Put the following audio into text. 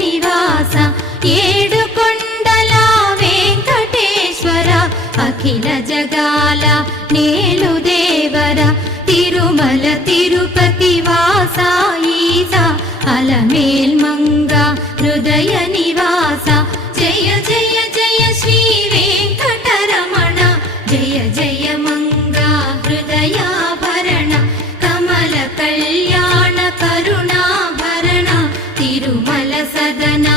నివాస ఏడుకొండల వెంకటేశ్వర అఖిల జగాల నేలు దేవర తిరుమల తిరుపతి వాస ఈస అలమేల్మంగ హృదయ నివాస జయ జయ జయ శ్రీ వెంకటరమణ జయ జయ మంగ హృదయాభరణ కమల కళ్యాణ కరుణాభరణ తిరుమల సదనా